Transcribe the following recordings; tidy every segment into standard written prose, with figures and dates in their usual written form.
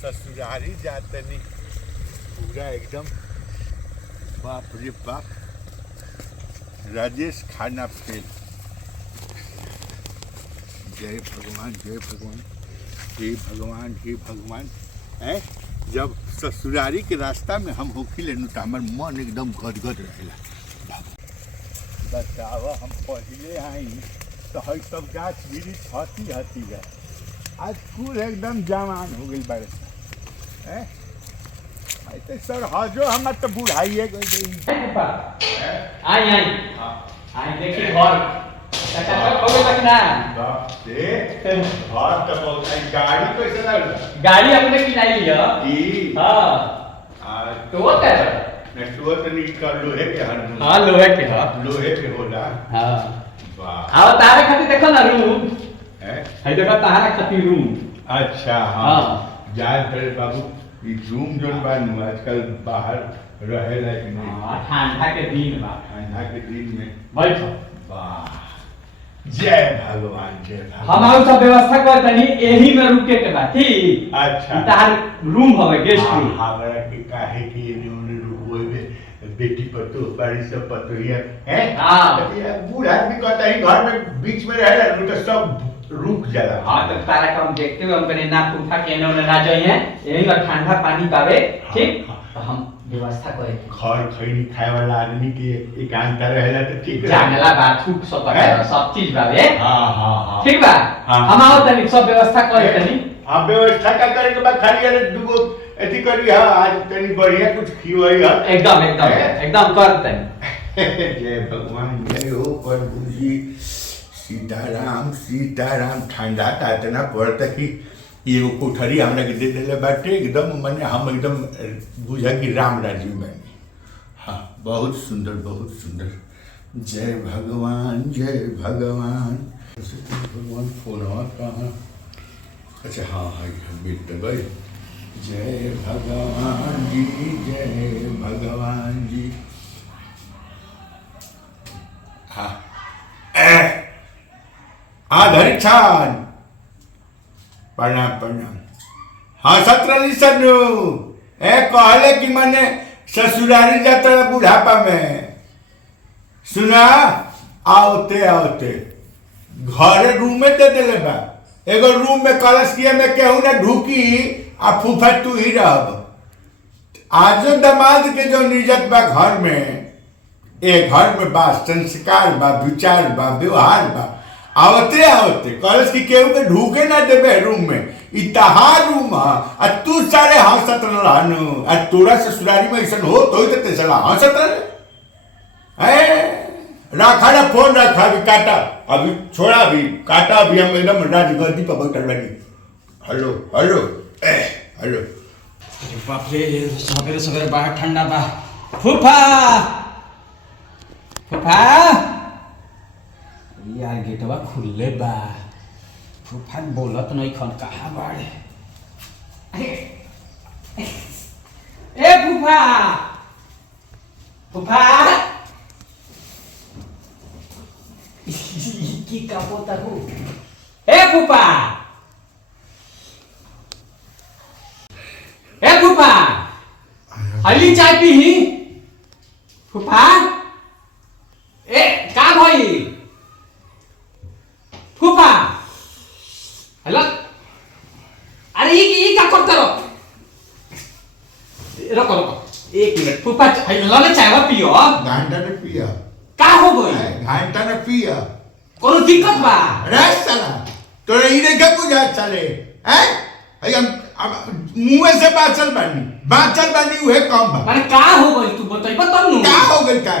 ससुरारी जाते नहीं पूरा एकदम बाप रे बाप राजेश खाना फेल। जय भगवान जय भगवान हे भगवान हे भगवान है। जब ससुरारी के रास्ता में हम होखिले तो हमार मन एकदम गदगद रहेला। बतावा हम पहले आई तो हई सब गाछ वृक्ष हती हती गए, आज कुल एकदम जवान हो गई बारिश है। ऐसे सर हजो हमार तो बुढ़ाइए गई। आई आई आई देखिए घर चकाचक हो गई ना। बाप रे घर तो बहुत है। गाड़ी कैसे लगा? गाड़ी अपने की नहीं लिया ई हां तो वो क्या है नेटवर्क तो नहीं कर लोहे के हर। हां लोहे के हां लोहे के होला। हां वाह आओ तारे खातिर देखो ना रूम है देखो तारे खातिर रूम। अच्छा हाँ जाए तेरे बाबू ई रूम जोन बानू आजकल बाहर रहेला कि नहीं। हां ठंडा के दिन बा, ठंडा के दिन में बैठो। वाह जय भगवान जय भगवान। हम आउ सब व्यवस्था कर तनी एही में रुके के बा ठीक। अच्छा तार रूम होवे गेस्ट रूम। हमरा के काहे कि इन्होंने रुकवे बेटी पतो बाड़ी सब पतोहिया है। हां ये बूढ़ा आदमी कहता है घर में बीच में रहेला तो सब रुक जाला। हां तो तारा का हम देखते हुए हम कने ना उठा के इन्होंने ना जाई है यही में ठंडा पानी पावे ठीक। तो हम व्यवस्था करे घर खैनी खाए वाला आदमी के एकांत रहेला तो ठीक है। जानला बाथरूम सब चीज बावे। हां हां हां ठीक बा। हम आओ तनी सब व्यवस्था करे तनी। हां व्यवस्था का करे के बाद खाली अरे दुगो एथी करी। हां आज तनी बढ़िया कुछ खियोई है। एकदम एकदम एकदम कर तनी। जय भगवान जय हो प्रभु जी सीताराम सीताराम। ठंडा का इतना पड़ता कि एगो कोठरी हमरा के दे देले बाटे एकदम माने हम एकदम बुझा कि राम राज्य में। हाँ बहुत सुंदर। जय भगवान भगवान फोनवा कहाँ? अच्छा हाँ हाँ मिल गए। जय भगवान जी हाँ धरी छान प्रणाम। हाँ सत्रली सन्नू कहले कि मैंने ससुरारी जाता बुढ़ापा में सुना आवते घर रूम में दे देले बा। एगो रूम में कलश किया में केहू ना ढूकी आ फूफा तू ही रहब। आज दामाद के जो निजत बा घर में ए घर में बा संस्कार बा विचार बा व्यवहार बा। आवते कलश की केहू के ढूके ना देबे रूम में। ई तहार रूम आ तू सारे हंसत रहनु आ तोरा ससुरारी में ऐसा हो तो ते साला हंसत रहे। रखा ना फोन रखा अभी काटा अभी छोड़ा अभी काटा अभी हम एकदम राजगद्दी पर बैठल बानी। हेलो बाप रे सवेरे बाहर ठंडा बा। फूफा यार गेटवा खुले बा। फूफा बोलत नहीं खन कहाँ बाड़े। ए फूफा की कापोता हो। ए फूफा हली चाय पी ही फूफा। ए का भाई फूफा हेलो अरे ये क्या करते रखो एक मिनट फूफा लले चाय पियो। घंटा ने पिया का हो गई? घंटा ने पिया कोनो दिक्कत बा? रे साला तोरे ई रे के बुझा चले हैं हम मुंह से बाचल बानी उहे कम बा। माने का हो गई तू बताई तब नु का हो गई का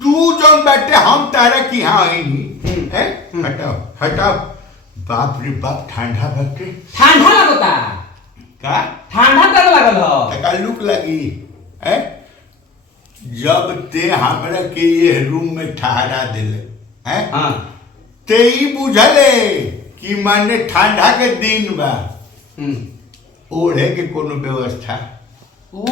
तू जोन बैठे हम तारा की हां आईनी हैं। हटाओ बाप रे बाप ठंडा भक्के ठंडा लगता का ठंडा तर लागल हो का लुक लगी हैं। जब ते हमरा के ये रूम में ठहरा देले हैं हां ते ई बुझले कि माने ठंडा के दिन बा ओढ़े के कोनो व्यवस्था ओ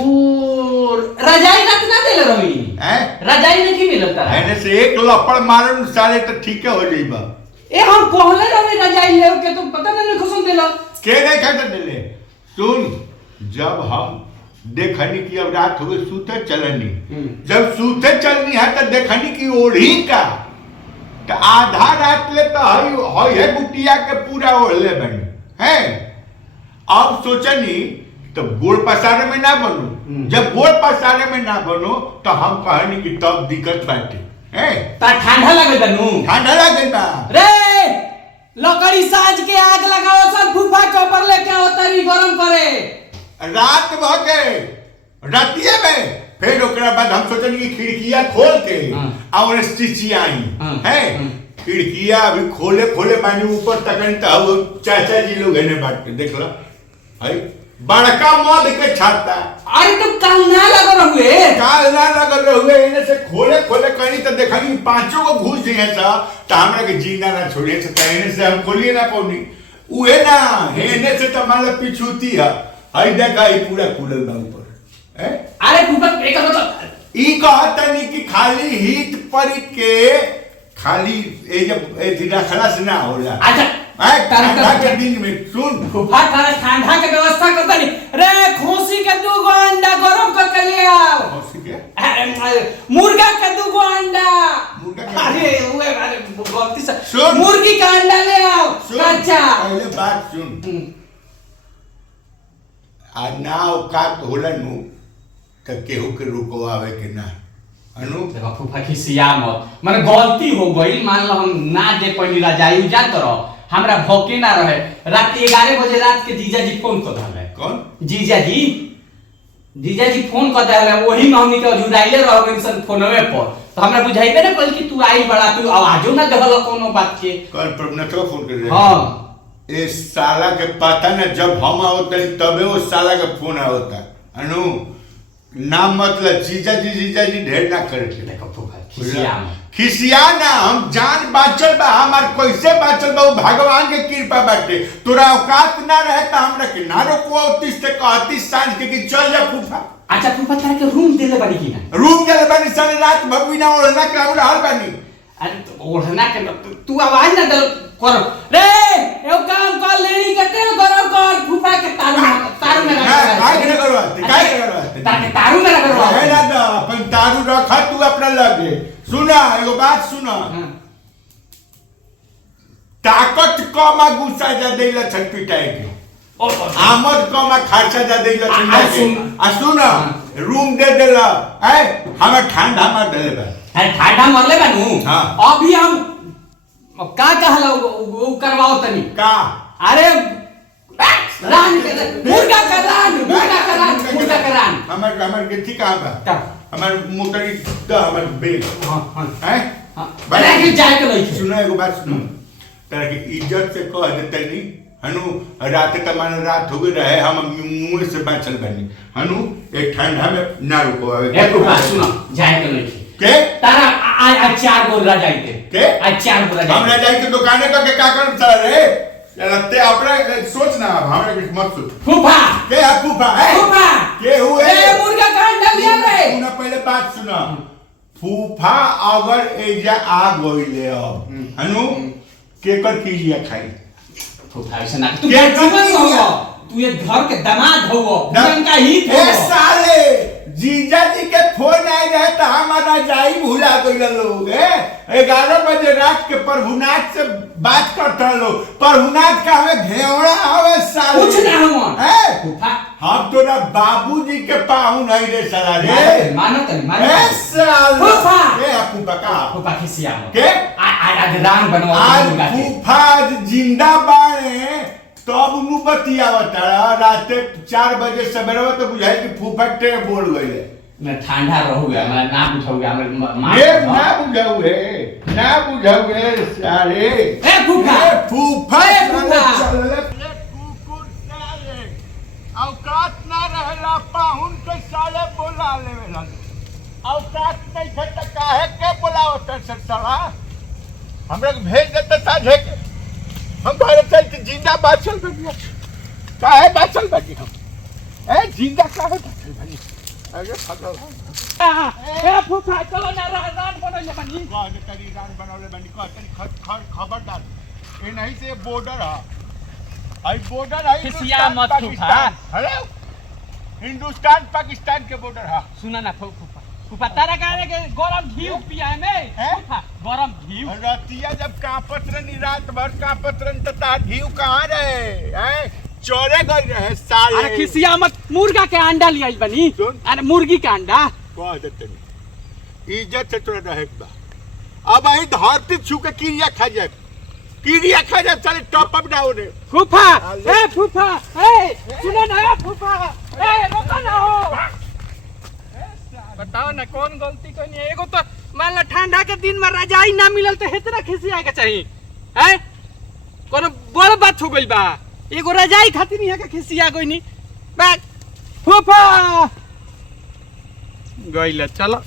रजाई ना देले रही हैं। रजाई नहीं मिलता है से एक लपड़ मारन साले तो ठीक हो जाइबा। ए हम कहले रही रजाई ले के तो पता नहीं खुशम देला के नहीं खाता देले सुन जब हम देखनी कि अब रात हो गई सूते चलनी, जब सूते चलनी है तो देखनी कि ओढ़ी का तो आधा रात ले तो हई है गुटिया के पूरा ओढ़ले बनी है। अब सोचनी तो गोड़ पसारे में ना बनू, जब गोड़ पसारे में ना बनो तो हम कहनी कि तब दिक्कत बाटे है। ठंडा लगे बनू, ठंडा लगे बा रे लकड़ी साज के आग लगाओ सब फूफा के ऊपर लेके आओ तरी गरम करे। रात भर गए रातिये में फिर ओकरा बाद हम सोचनी कि खिड़किया खोल के और चिचियाई है। खिड़किया अभी खोले खोले पानी ऊपर तकन तो चाचा जी लोग है बांट के देख लो है बड़का मौत के छाता। अरे तो काल ना लग रहुए, काल ना लग रहुए इने से खोले खोले कहीं तो देखनी पांचों को घुस दिए सा तो हमरा के जीना ना छोड़े से कहने से हम खोलिए ना पौनी उहे ना हेने से तो मान पिछूती है। हई देखा ही पूरा खुलल बा ऊपर है। अरे फूफा एक मतलब ई कहता नहीं कि खाली हित परित के खाली ए जब ए रखला से ना होला। अच्छा ठंडा के दिन में सुन फूफा तारा ठंडा के व्यवस्था करता नहीं रे। खोसी के 2 गो अंडा गरम करके ले आओ। खोसी के मुर्गा के 2 गो अंडा, अरे गलती से मुर्गी का अंडा ले आओ कच्चा। पहले बात सुन आ ना औकात होला नु त केहू के रुको आवे के ना अनु। देखो फूफा खिसिया मत, माने गलती हो गई मान लो हम ना दे पड़ी राजाई जा तो हमरा भौके ना रहे। रात 11 बजे रात के जीजा जी फोन कर रहे। कौन जीजा जी फोन कर रहे, वही में हमनी के जुड़ाइले रह गई सन फोनवे पर। तो हमरा बुझाइबे ना कल कि तू आई बड़ा तू आवाजो ना देहल कोनो बात के। कल प्रभु फोन कर रहे। हां इस साला के पता ना जब हम आवत तबे वो साला का फोन आवता अनु। नाम मतलब जीजा जी ढेर ना करे। देखो फूफा खिसिया ना हम जान बाचल बा हमार कैसे बाचल बा भगवान के कृपा बाटे। तोरा औकात ना रहे त हमरा के ना रोको 30 से 31 सांझ के कि चल जा फूफा। अच्छा फूफा तारा के रूम देले बाड़ी की ना? रूम देले बानी सारे रात भगविना ओढ़ना के हम रहल बानी। अरे तो ओढ़ना के तू आवाज ना दे कर रे एओ काम कर लेनी के तेल गरम कर फूफा के तारू में रख। काय करवा ताके तारू में रखवा है ना दा अपन तारू रखा तू अपना लगे। सुना एगो बात सुना ताकत कमा गुस्सा जा देला छट पिटाई के आमद कमा खर्चा जा देला छट आ सुना रूम दे देला है हमें ठंडा मार देले बा। अरे ठंडा मरले बानू। हां अभी हम का कहला वो करवाओ तनी का। अरे रान मुर्गा का रान हमर गिट्टी कहां बा हमर मोटरी द हमर बेग। हां हैं बड़ा के जाए के नहीं। सुनो एगो बात सुनो तेरा की इज्जत से कह देते नहीं हनु रात त मान रात हो गई रहे हम मुंह से बाचल बनी हनु एक ठंडा में ना रुको आवे। एक बात सुनो जाए के नहीं के तारा आज 4 गो रह जाइते के आज 4 गो रह हम रह जाई के दुकाने का के का करम चला रे ते अपने सोच ना हमरा के मत सोच। फूफा के है फूफा है फूफा के हुए ए मुर्गा का अंडा लिया रे। तूने पहले बात सुना फूफा अगर एजा आ गइले अब हनु केकर की लिया खाई फूफा ऐसा ना तू जीवन हो तू ये घर के दामाद हो जीवन का हित हो। ए साले जीजा जी के फोन आए रहे तो हमारा जाई भूला गइल लोग 11 बजे रात के प्रभुनाथ से बात करता लोग। प्रभुनाथ का हमें घेवड़ा हवे साले कुछ ना हम है फूफा हम तोरा बाबूजी के पाहुन है रे साला रे मानो ए साले फूफा ए फूफा का फूफा खिसिया के आज रान बनवा आज फूफा जिंदा बाड़े तब नु बतियावता रात 4 बजे सवेरे तो बुझाई कि फूफा टे बोल गइले। मैं ठंडा रहूंगा मैं ना बुझाऊंगा मैं ये ना बुझाऊए सारे ए फूफा फूफा फूफा कुकुर साले औकात ना रहला पाहुन के साले बोला लेवेला औकात नहीं है त काहे के बोलावत सर साला हमरा के भेज देता साझे के हम घर चल के जिंदा बाचल बनिया काहे बाचल बनी हम जिंदा काहे बाचल बनी अरे भगवान ए फूफा चलो ना रान बनले बनी कौन करी रान बनौले बनी कौन खबरदार ये नहीं से बॉर्डर है आई बॉर्डर है खिसिया मत फूफा अरे हिंदुस्तान पाकिस्तान के बॉर्डर है। सुना ना फूफा फूफा तारा कहने के गरम घी पिया है में हैं? फूफा गरम घी रतिया जब कांपत रहनी रात भर कांपत रहनी तो तार घीव कहाँ रहे हैं? चोरे गए रहे साले। अरे खिसिया मत मुर्गा के अंडा लिया बनी सुन। अरे मुर्गी के अंडा कह देते नहीं इज्जत से तोरा रहे के बा। अब आई धरती छू के कीड़िया खा जाए साले टॉप अप डाउन है। फूफा आले। ए फूफा ए सुनो ना फूफा ए रोको ना हो बताओ ना कौन गलती करनी है एगो तो मान ला ठंडा के दिन में रजाई ना मिलल तो हेतना खिसिया के चाहिए हैं कोनो बड़ बात हो गइल बा एगो रजाई खातिर यहाँ के खिसिया गइनी बा फूफा गइल चलो